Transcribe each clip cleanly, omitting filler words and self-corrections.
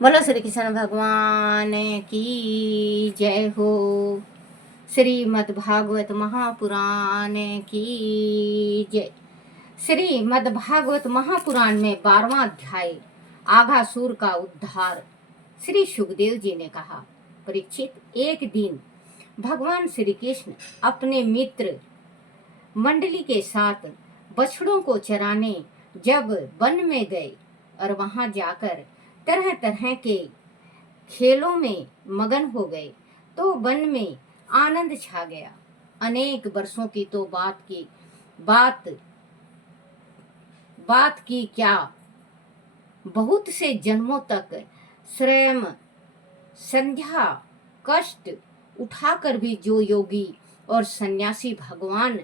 बोलो श्री कृष्ण भगवान की जय हो। श्रीमद् भागवत महापुराण की जय। श्रीमद् भागवत महापुराण में 12वां अध्याय आघासुर का उद्धार। श्री सुखदेव जी ने कहा, परीक्षित, एक दिन भगवान श्री कृष्ण अपने मित्र मंडली के साथ बछड़ों को चराने जब वन में गए और वहां जाकर तरह तरह के खेलों में मगन हो गए तो वन में आनंद छा गया। अनेक वर्षों की तो बात बात की क्या, बहुत से जन्मों तक श्रम संध्या कष्ट उठाकर भी जो योगी और सन्यासी भगवान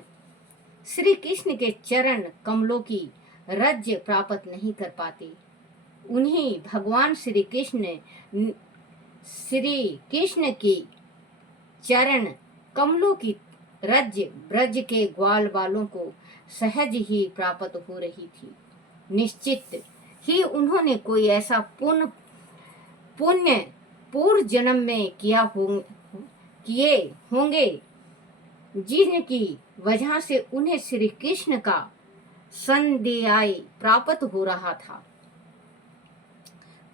श्री कृष्ण के चरण कमलों की रज प्राप्त नहीं कर पाते, उन्हीं भगवान श्री कृष्ण की चरण कमलों की रज ब्रज के ग्वाल वालों को सहज ही प्राप्त हो रही थी। निश्चित ही उन्होंने कोई ऐसा पुण्य पूर्व जन्म में किए होंगे जिनकी वजह से उन्हें श्री कृष्ण का संध्याय प्राप्त हो रहा था।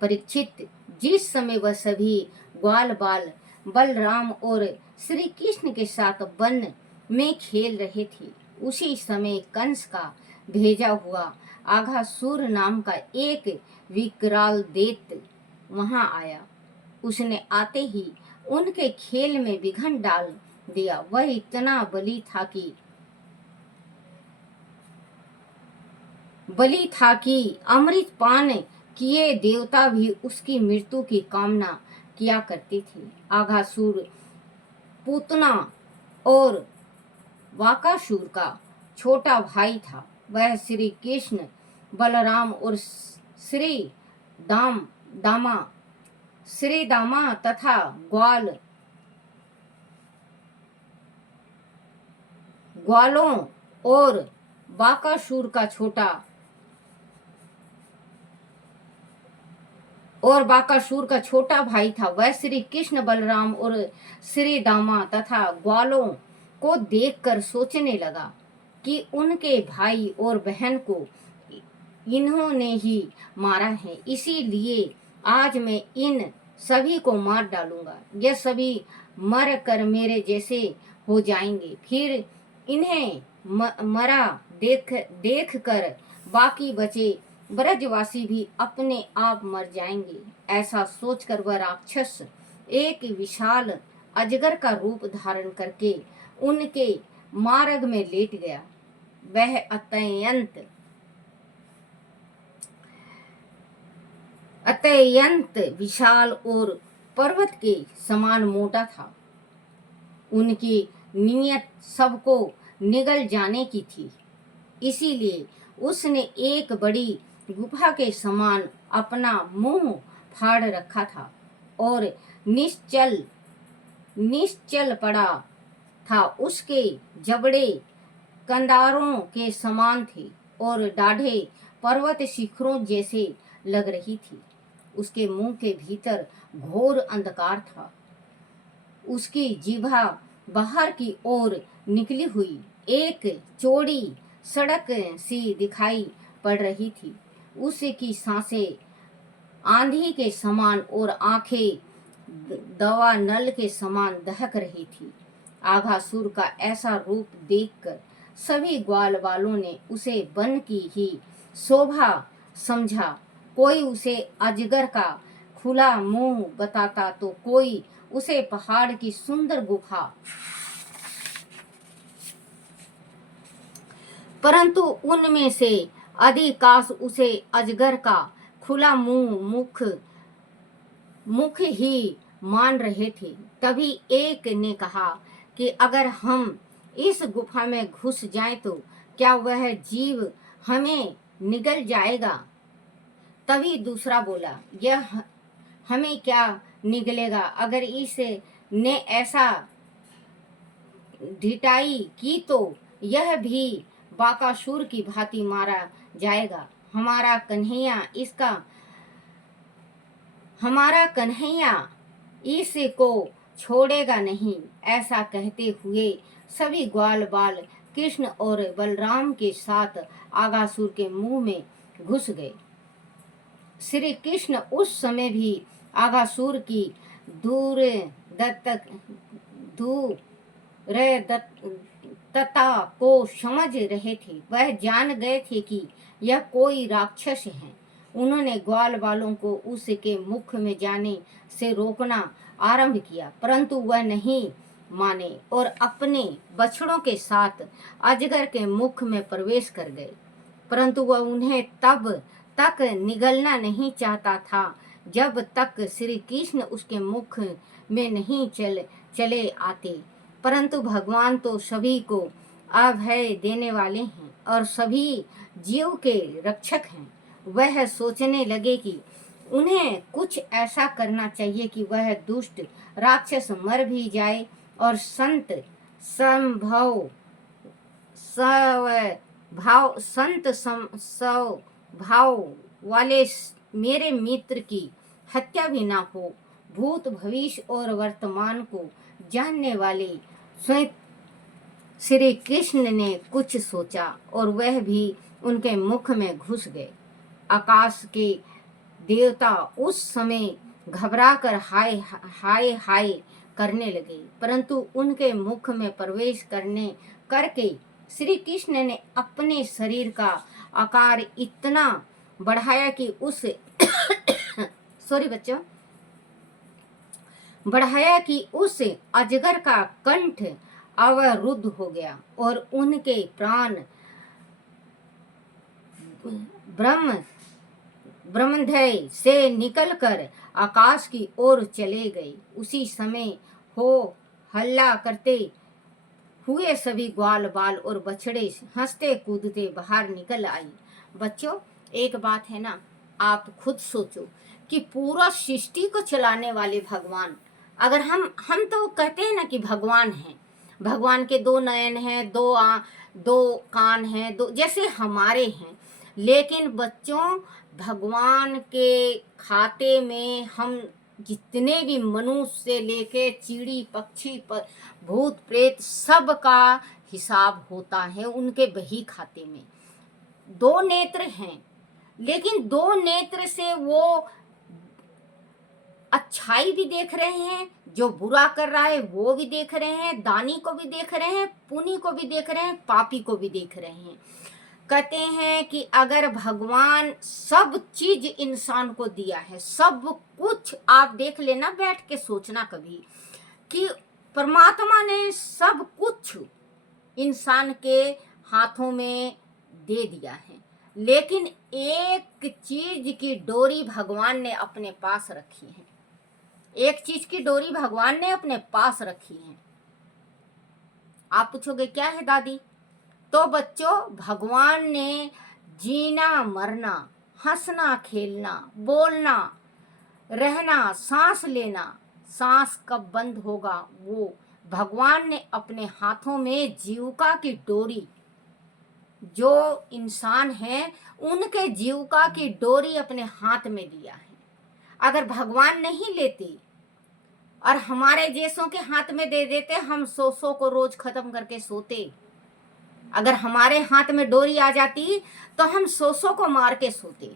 परीक्षित, जिस समय वह सभी ग्वाल बाल बलराम और श्री कृष्ण के साथ वन में खेल रहे थे, उसी समय कंस का भेजा हुआ आघासुर नाम का एक विकराल दैत्य वहां आया। उसने आते ही उनके खेल में विघ्न डाल दिया। वह इतना बली था कि अमृत पान किए देवता भी उसकी मृत्यु की कामना किया करते थे। आघासुर पूतना और वाकासुर का छोटा भाई था। वह श्री कृष्ण, बलराम और श्री दामा तथा ग्वालों और बाकासुर का छोटा भाई था। वह श्री कृष्ण, बलराम और श्री दामा तथा ग्वालों को देखकर सोचने लगा कि उनके भाई और बहन को इन्होंने ही मारा है, इसीलिए आज मैं इन सभी को मार डालूंगा। यह सभी मर कर मेरे जैसे हो जाएंगे, फिर इन्हें मरा देख कर बाकी बचे ब्रजवासी भी अपने आप मर जाएंगे। ऐसा सोचकर वह राक्षस एक विशाल अजगर का रूप धारण करके उनके मार्ग में लेट गया। वह अत्यंत विशाल और पर्वत के समान मोटा था। उनकी नीयत सबको निगल जाने की थी, इसीलिए उसने एक बड़ी गुफा के समान अपना मुंह फाड़ रखा था और निश्चल पड़ा था। उसके जबड़े कंदारों के समान थे और दाढ़े पर्वत शिखरों जैसे लग रही थी। उसके मुंह के भीतर घोर अंधकार था। उसकी जिह्वा बाहर की ओर निकली हुई एक चौड़ी सड़क सी दिखाई पड़ रही थी। उसकी सांसें आंधी के समान और आंखें दवा नल के समान दहक रही थी। आघासुर का ऐसा रूप देखकर सभी ग्वाल वालों ने उसे वन की ही शोभा समझा। कोई उसे अजगर का खुला मुंह बताता तो कोई उसे पहाड़ की सुंदर गुफा, परंतु उनमें से अधिकांश उसे अजगर का खुला मुख ही मान रहे थे। तभी एक ने कहा कि अगर हम इस गुफा में घुस जाएं तो क्या वह जीव हमें निगल जाएगा? तभी दूसरा बोला, यह हमें क्या निगलेगा? अगर इस ने ऐसा ढिठाई की तो यह भी बाकासुर की भांति मारा जाएगा। हमारा हमारा कन्हैया इस को छोड़ेगा नहीं, ऐसा कहते हुए सभी ग्वाल बाल कृष्ण और बलराम के साथ आगासुर के मुंह में घुस गए। श्री कृष्ण उस समय भी आगासुर की दूर दत्तक दूर दत्तता को समझ रहे थे। वह जान गए थे कि यह कोई राक्षस है। उन्होंने ग्वाल वालों को उसके मुख में जाने से रोकना आरंभ किया, परंतु वह नहीं माने और अपने बछड़ों के साथ अजगर के मुख में प्रवेश कर गए। परंतु वह उन्हें तब तक निगलना नहीं चाहता था जब तक श्री कृष्ण उसके मुख में नहीं चले आते। परंतु भगवान तो सभी को अभय देने वाले हैं और सभी जीव के रक्षक हैं। वह सोचने लगे कि उन्हें कुछ ऐसा करना चाहिए कि वह दुष्ट राक्षस मर भी जाए और संत भाव वाले मेरे मित्र की हत्या भी ना हो। भूत भविष्य और वर्तमान को जानने वाले स्वयं श्री कृष्ण ने कुछ सोचा और वह भी उनके मुख में घुस गए। आकाश के देवता उस समय घबराकर हाय हाय हाय करने लगे, परंतु उनके मुख में प्रवेश करके श्री कृष्ण ने अपने शरीर का आकार इतना बढ़ाया कि उस सॉरी बच्चों बढ़ाया कि उस अजगर का कंठ अवरुद्ध हो गया और उनके प्राण ब्रह्मध्य से निकलकर आकाश की ओर चले गए। उसी समय हो हल्ला करते हुए सभी ग्वाल बाल और बछड़े हंसते कूदते बाहर निकल आई। बच्चों, एक बात है ना, आप खुद सोचो कि पूरा सृष्टि को चलाने वाले भगवान, अगर हम तो कहते हैं ना कि भगवान हैं, भगवान के दो नयन हैं, दो कान हैं, दो जैसे हमारे हैं, लेकिन बच्चों भगवान के खाते में हम जितने भी मनुष्य से लेके चिड़ी पक्षी भूत प्रेत सब का हिसाब होता है उनके बही खाते में। दो नेत्र हैं, लेकिन दो नेत्र से वो अच्छाई भी देख रहे हैं, जो बुरा कर रहा है वो भी देख रहे हैं, दानी को भी देख रहे हैं, पुनी को भी देख रहे हैं, पापी को भी देख रहे हैं। कहते हैं कि अगर भगवान सब चीज इंसान को दिया है, सब कुछ, आप देख लेना बैठ के सोचना कभी कि परमात्मा ने सब कुछ इंसान के हाथों में दे दिया है, लेकिन एक चीज की डोरी भगवान ने अपने पास रखी है। एक चीज की डोरी भगवान ने अपने पास रखी है। आप पूछोगे क्या है दादी? तो बच्चों, भगवान ने जीना मरना, हंसना खेलना, बोलना, रहना, सांस लेना, सांस कब बंद होगा वो भगवान ने अपने हाथों में जीविका की डोरी, जो इंसान है उनके जीविका की डोरी अपने हाथ में दिया है। अगर भगवान नहीं लेते और हमारे जैसों के हाथ में दे देते, हम 100 को रोज खत्म करके सोते। अगर हमारे हाथ में डोरी आ जाती तो हम 100 को मार के सोते।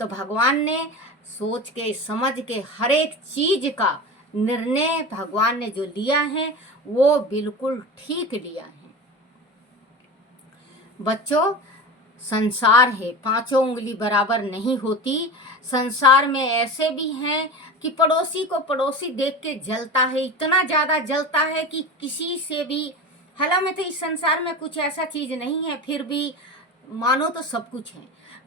तो भगवान ने सोच के समझ के हर एक चीज का निर्णय भगवान ने जो लिया है वो बिल्कुल ठीक लिया है। बच्चों, संसार है, पांचों उंगली बराबर नहीं होती। संसार में ऐसे भी हैं कि पड़ोसी को पड़ोसी देख के जलता है, इतना ज्यादा जलता है कि किसी से भी, हालांकि तो इस संसार में कुछ ऐसा चीज नहीं है, फिर भी मानो तो सब कुछ है।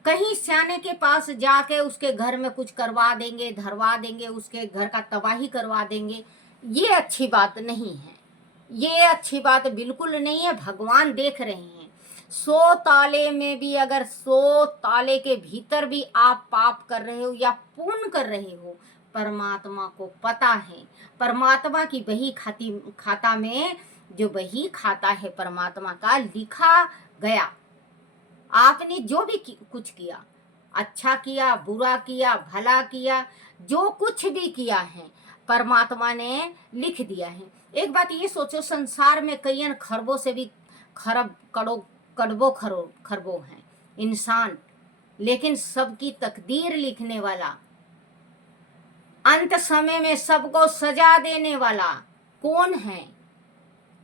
कहीं सियाने के पास जाके उसके घर में कुछ करवा देंगे, धरवा देंगे, उसके घर का तबाही करवा देंगे, ये अच्छी बात नहीं है। ये अच्छी बात बिल्कुल नहीं है। भगवान देख रहे हैं। 100 ताले में भी अगर 100 ताले के भीतर भी आप पाप कर रहे हो या पुण्य कर रहे हो, परमात्मा को पता है। परमात्मा की बही खाता में जो बही खाता है परमात्मा का, लिखा गया। आपने जो भी कुछ किया, अच्छा किया, बुरा किया, भला किया, जो कुछ भी किया है परमात्मा ने लिख दिया है। एक बात ये सोचो, संसार में कई खरबों से भी खरब खरबों हैं इंसान, लेकिन सबकी तकदीर लिखने वाला, अंत समय में सबको सजा देने वाला कौन है?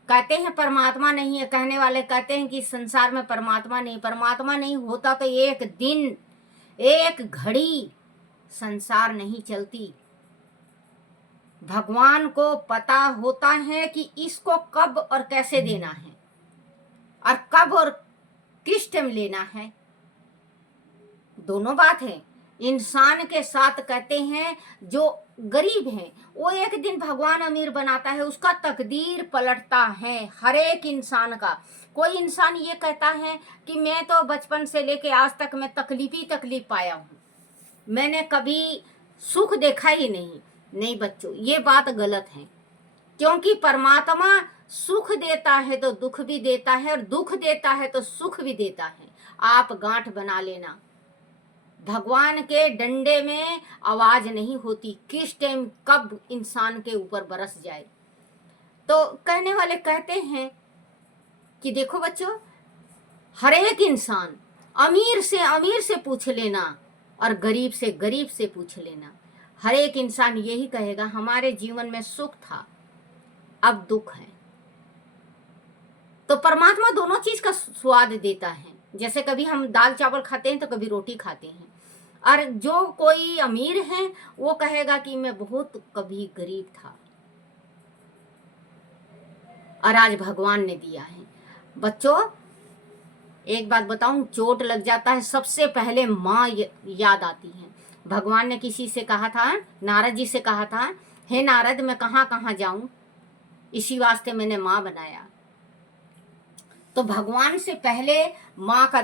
कहते हैं परमात्मा नहीं है, कहने वाले कहते हैं कि संसार में परमात्मा नहीं होता तो एक दिन, एक घड़ी संसार नहीं चलती। भगवान को पता होता है कि इसको कब और कैसे देना है, और कब और किस टाइम लेना है। दोनों बात है। इंसान के साथ कहते हैं जो गरीब है वो एक दिन भगवान अमीर बनाता है, उसका तकदीर पलटता है हर एक इंसान का। कोई इंसान ये कहता है कि मैं तो बचपन से लेके आज तक मैं तकलीफ पाया हूँ, मैंने कभी सुख देखा ही नहीं बच्चों, ये बात गलत है। क्योंकि परमात्मा सुख देता है तो दुख भी देता है, और दुख देता है तो सुख भी देता है। आप गांठ बना लेना, भगवान के डंडे में आवाज नहीं होती किस टाइम कब इंसान के ऊपर बरस जाए। तो कहने वाले कहते हैं कि देखो बच्चों, हर एक इंसान, अमीर से पूछ लेना और गरीब से पूछ लेना, हर एक इंसान यही कहेगा हमारे जीवन में सुख था, अब दुख है। तो परमात्मा दोनों चीज का स्वाद देता है। जैसे कभी हम दाल चावल खाते हैं तो कभी रोटी खाते हैं, और जो कोई अमीर है वो कहेगा कि मैं बहुत कभी गरीब था और आज भगवान ने दिया है। बच्चों एक बात बताऊं, चोट लग जाता है सबसे पहले माँ याद आती है। भगवान ने किसी से कहा था, नारद जी से कहा था, हे नारद मैं कहाँ कहाँ जाऊं, इसी वास्ते मैंने माँ बनाया। तो भगवान से पहले माँ का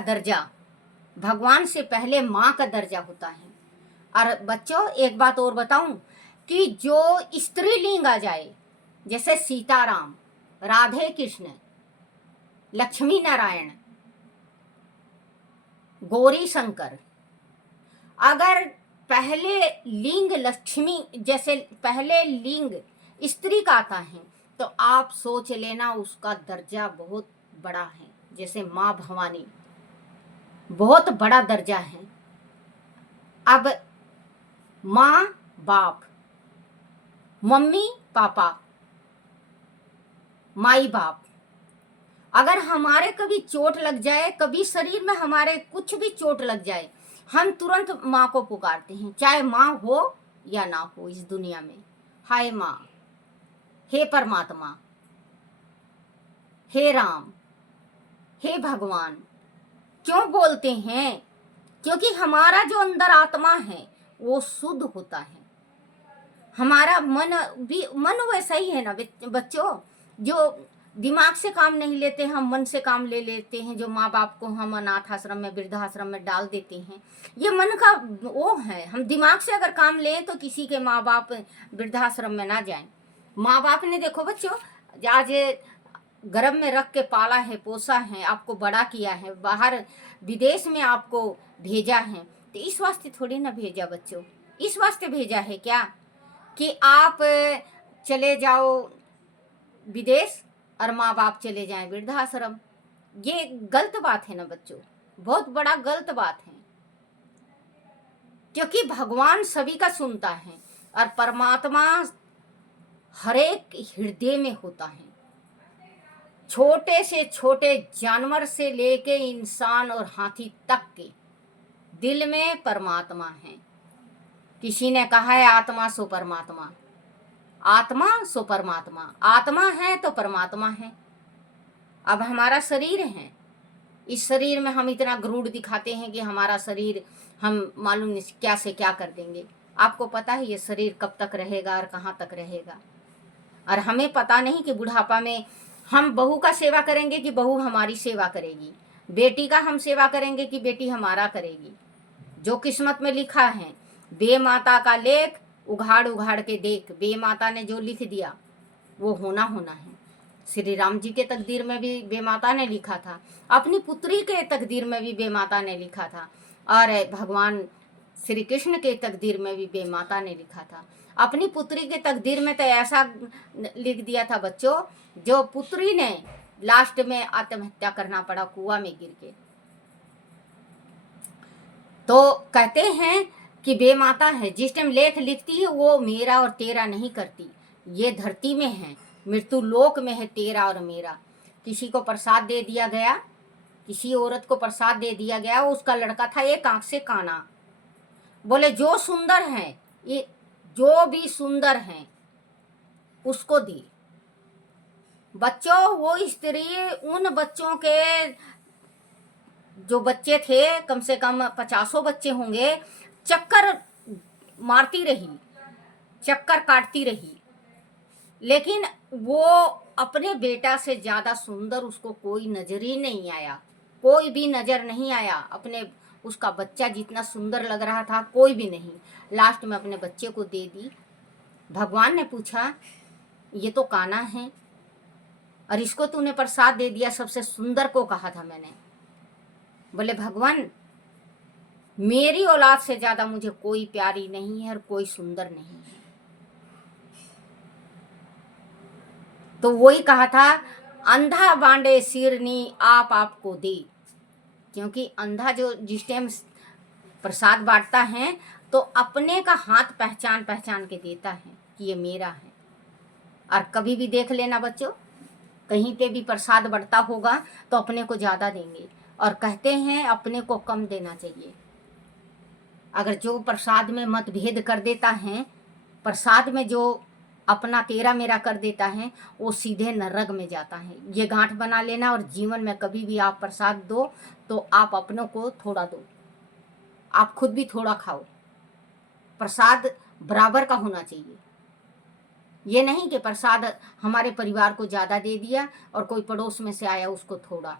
दर्जा होता है। और बच्चों एक बात और बताऊं कि जो स्त्रीलिंग आ जाए, जैसे सीताराम, राधे कृष्ण, लक्ष्मी नारायण, गौरी शंकर, अगर पहले लिंग लक्ष्मी, जैसे पहले लिंग स्त्री का आता है तो आप सोच लेना उसका दर्जा बहुत बड़ा है। जैसे माँ भवानी बहुत बड़ा दर्जा है। अब माँ बाप, मम्मी पापा, माई बाप, अगर हमारे कभी चोट लग जाए, कभी शरीर में हमारे कुछ भी चोट लग जाए, हम तुरंत माँ को पुकारते हैं, चाहे माँ हो या ना हो इस दुनिया में। हाय माँ, हे परमात्मा, हे राम, हे भगवान। क्यों बोलते हैं? क्योंकि हमारा जो अंदर आत्मा है वो शुद्ध होता है। हमारा मन वैसा ही है ना बच्चों, जो दिमाग से काम नहीं लेते, हम मन से काम ले लेते हैं। जो माँ बाप को हम अनाथ आश्रम में, वृद्धाश्रम में डाल देते हैं, ये मन का वो है। हम दिमाग से अगर काम लें तो किसी के माँ बाप वृद्धाश्रम में ना जाएं। माँ बाप ने देखो बच्चों आज गर्भ में रख के पाला है, पोसा है, आपको बड़ा किया है, बाहर विदेश में आपको भेजा है, तो इस वास्ते थोड़ी ना भेजा बच्चों, इस वास्ते भेजा है क्या कि आप चले जाओ विदेश और माँ बाप चले जाएं वृद्धाश्रम। ये गलत बात है ना बच्चों, बहुत बड़ा गलत बात है। क्योंकि भगवान सभी का सुनता है और परमात्मा हर एक हृदय में होता है। छोटे से छोटे जानवर से लेके इंसान और हाथी तक के दिल में परमात्मा है। किसी ने कहा है आत्मा सो परमात्मा, आत्मा सो परमात्मा, आत्मा है तो परमात्मा है। अब हमारा शरीर है, इस शरीर में हम इतना गरूड़ दिखाते हैं कि हमारा शरीर हम मालूम नहीं क्या से क्या कर देंगे। आपको पता है ये शरीर कब तक रहेगा और कहाँ तक रहेगा, और हमें पता नहीं कि बुढ़ापा में हम बहू का सेवा करेंगे कि बहू हमारी सेवा करेगी, बेटी का हम सेवा करेंगे कि बेटी हमारा करेगी। जो किस्मत में लिखा है, बेमाता का लेख उघाड़ उघाड़ के देख, बेमाता ने जो लिख दिया वो होना होना है। श्री राम जी के तकदीर में भी बेमाता ने लिखा था, अपनी पुत्री के तकदीर में भी बेमाता ने लिखा था, और भगवान श्री कृष्ण के तकदीर में भी बेमाता ने लिखा था। अपनी पुत्री के तकदीर में तो ऐसा लिख दिया था बच्चों, जो पुत्री ने लास्ट में आत्महत्या करना पड़ा कुआं में गिर के। तो कहते हैं कि बेमाता है, जिस टाइम लेख लिखती है वो मेरा और तेरा नहीं करती। ये धरती में है, मृत्यु लोक में है तेरा और मेरा। किसी को प्रसाद दे दिया गया, किसी औरत को प्रसाद दे दिया गया, उसका लड़का था एक आंख से काना। बोले जो सुंदर है, ये जो भी सुंदर है उसको दी। बच्चों वो स्त्री उन बच्चों के, जो बच्चे थे कम से कम 50 बच्चे होंगे, चक्कर मारती रही, चक्कर काटती रही, लेकिन वो अपने बेटा से ज्यादा सुंदर उसको कोई नजर ही नहीं आया। कोई भी नजर नहीं आया। अपने उसका बच्चा जितना सुंदर लग रहा था कोई भी नहीं। लास्ट में अपने बच्चे को दे दी। भगवान ने पूछा ये तो काना है और इसको तूने प्रसाद दे दिया, सबसे सुंदर को कहा था मैंने। बोले भगवान मेरी औलाद से ज्यादा मुझे कोई प्यारी नहीं है और कोई सुंदर नहीं है। तो वही कहा था, अंधा बांडे सिरनी आप आपको दे। क्योंकि अंधा जो जिस टाइम प्रसाद बांटता है तो अपने का हाथ पहचान पहचान के देता है कि ये मेरा है। और कभी भी देख लेना बच्चों, कहीं पे भी प्रसाद बढ़ता होगा तो अपने को ज़्यादा देंगे, और कहते हैं अपने को कम देना चाहिए। अगर जो प्रसाद में मतभेद कर देता है, प्रसाद में जो अपना तेरा मेरा कर देता है, वो सीधे नरक में जाता है। ये गांठ बना लेना, और जीवन में कभी भी आप प्रसाद दो तो आप अपनों को थोड़ा दो, आप खुद भी थोड़ा खाओ। प्रसाद बराबर का होना चाहिए। ये नहीं कि प्रसाद हमारे परिवार को ज़्यादा दे दिया और कोई पड़ोस में से आया उसको थोड़ा,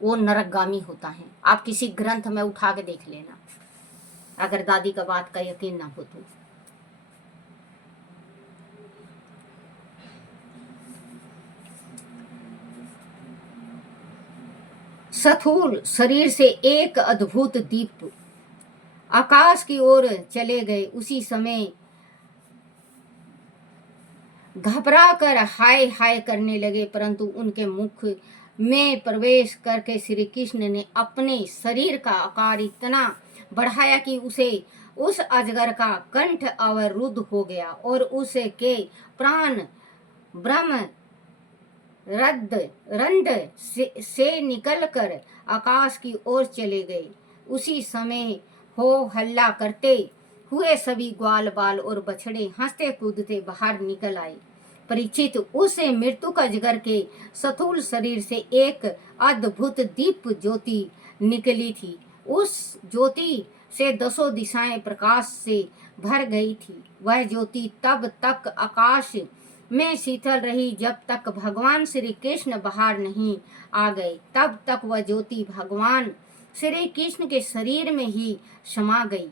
वो नरकगामी होता है। आप किसी ग्रंथ में उठा के देख लेना, अगर दादी का बात का यकीन ना हो तो। स्थूल शरीर से एक अद्भुत दीप आकाश की ओर चले गए। उसी समय घबरा कर हाय हाय करने लगे, परंतु उनके मुख में प्रवेश करके श्री कृष्ण ने अपने शरीर का आकार इतना बढ़ाया कि उस अजगर का कंठ अवरुद्ध हो गया और उसके प्राण ब्रह्म रंध से निकलकर आकाश की ओर चले गए। उसी समय हो हल्ला करते हुए सभी ग्वाल बाल और बछड़े हंसते कूदते बाहर निकल आए। परीक्षित, उस मृत्यु का अजगर के स्थूल शरीर से एक अद्भुत दीप ज्योति निकली थी। उस ज्योति से 10 दिशाएं प्रकाश से भर गई थी। वह ज्योति तब तक आकाश में शीतल रही जब तक भगवान श्री कृष्ण बाहर नहीं आ गए। तब तक वह ज्योति भगवान श्री कृष्ण के शरीर में ही समा गई,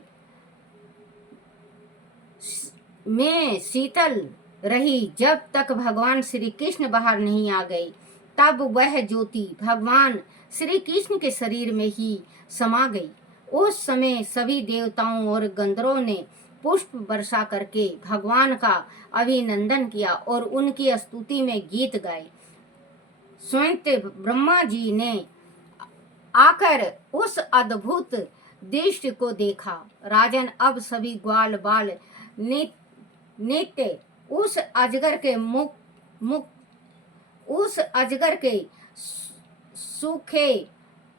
में शीतल रही जब तक भगवान श्री कृष्ण बाहर नहीं आ गए। तब वह ज्योति भगवान श्री कृष्ण के शरीर में ही समा गई। उस समय सभी देवताओं और गंधर्वों ने पुष्प वर्षा करके भगवान का अभिनंदन किया और उनकी स्तुति में गीत गाए। स्वयं ब्रह्मा जी ने आकर उस अद्भुत दृश्य को देखा। राजन, अब सभी ग्वाल बाल नित्य उस अजगर के सूखे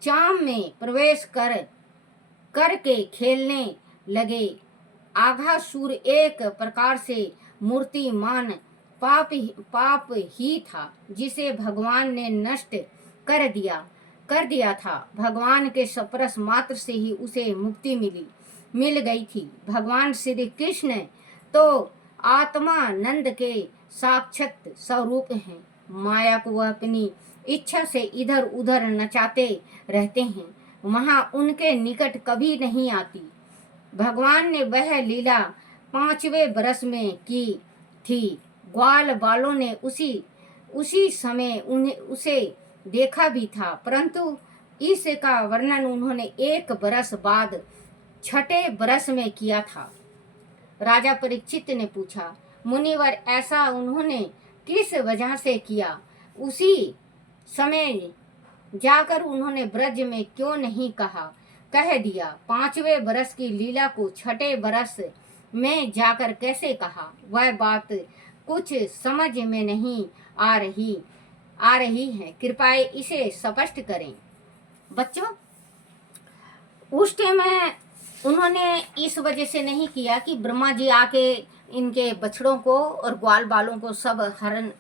चाम में प्रवेश करके खेलने लगे। आघासुर एक प्रकार से मूर्तिमान पाप ही था, जिसे भगवान ने नष्ट कर दिया था। भगवान के स्पर्श मात्र से ही उसे मुक्ति मिल गई थी। भगवान श्री कृष्ण तो आत्मानंद के साक्षात स्वरूप हैं। माया को वह अपनी इच्छा से इधर उधर नचाते रहते हैं, वहां उनके निकट कभी नहीं आती। भगवान ने वह लीला 5वें बरस में की थी। ग्वाल बालों ने उसी समय उसे देखा भी था, परंतु इसका वर्णन उन्होंने 1 बरस बाद छठे बरस में किया था। राजा परीक्षित ने पूछा, मुनिवर ऐसा उन्होंने किस वजह से किया? उसी समय जाकर उन्होंने ब्रज में क्यों नहीं कह दिया? 5वें बरस की लीला को छठे बरस में जाकर कैसे कहा? वह बात कुछ समझ में नहीं आ रही है, कृपया इसे स्पष्ट करें। बच्चों, उस टाइम उन्होंने इस वजह से नहीं किया कि ब्रह्मा जी आके इनके बछड़ों को और ग्वाल बालों को सब हरण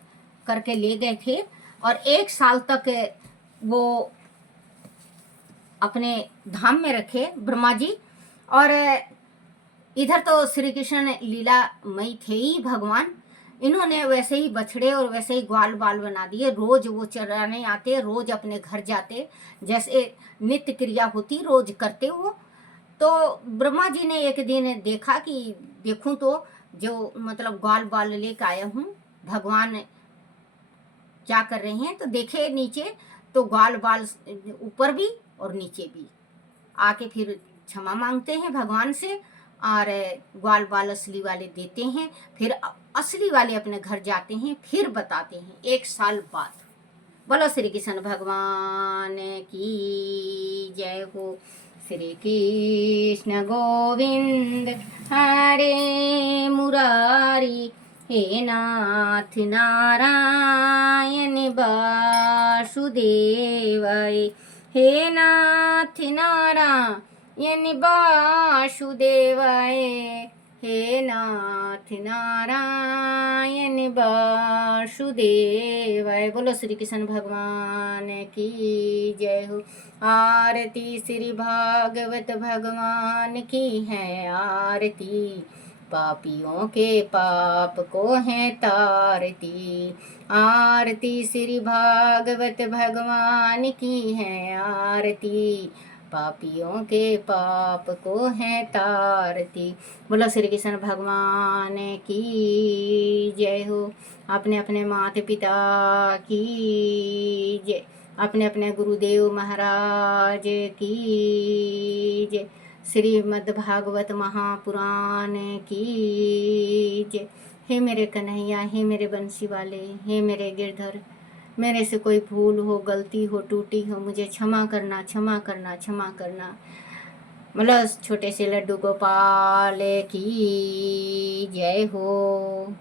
करके ले गए थे और 1 साल तक वो अपने धाम में रखे ब्रह्मा जी। और इधर तो श्री कृष्ण लीलामयी थे ही भगवान, इन्होंने वैसे ही बछड़े और वैसे ही ग्वाल बाल बना दिए। रोज वो चराने आते, रोज अपने घर जाते, जैसे नित्य क्रिया होती रोज करते वो। तो ब्रह्मा जी ने एक दिन देखा कि देखूं तो जो मतलब ग्वाल बाल लेकर आया हूँ, भगवान क्या कर रहे हैं। तो देखे नीचे तो ग्वाल बाल ऊपर भी और नीचे भी। आके फिर क्षमा मांगते हैं भगवान से और ग्वाल बाल असली वाले देते हैं। फिर असली वाले अपने घर जाते हैं, फिर बताते हैं 1 साल बाद। बोलो श्री कृष्ण भगवान की जय हो। श्री कृष्ण गोविंद हरे मुरारी, हे नाथ नारायण वासुदेवाय, हे नाथ नारायण वासुदेवाय, हे नाथ नारायण वासुदेवाय। बोलो श्री कृष्ण भगवान की जय हो। आरती श्री भागवत भगवान की है आरती, पापियों के पाप को है तारती। आरती श्री भागवत भगवान की है आरती, पापियों के पाप को है तारती। बोलो श्री कृष्ण भगवान की जय हो। अपने अपने माता पिता की जय, अपने अपने गुरुदेव महाराज की जय, श्रीमद् भागवत महापुराण की जय। हे मेरे कन्हैया, हे मेरे बंसी वाले, हे मेरे गिरधर, मेरे से कोई भूल हो, गलती हो, टूटी हो, मुझे क्षमा करना, क्षमा करना, क्षमा करना। मतलब छोटे से लड्डू गोपाल की जय हो।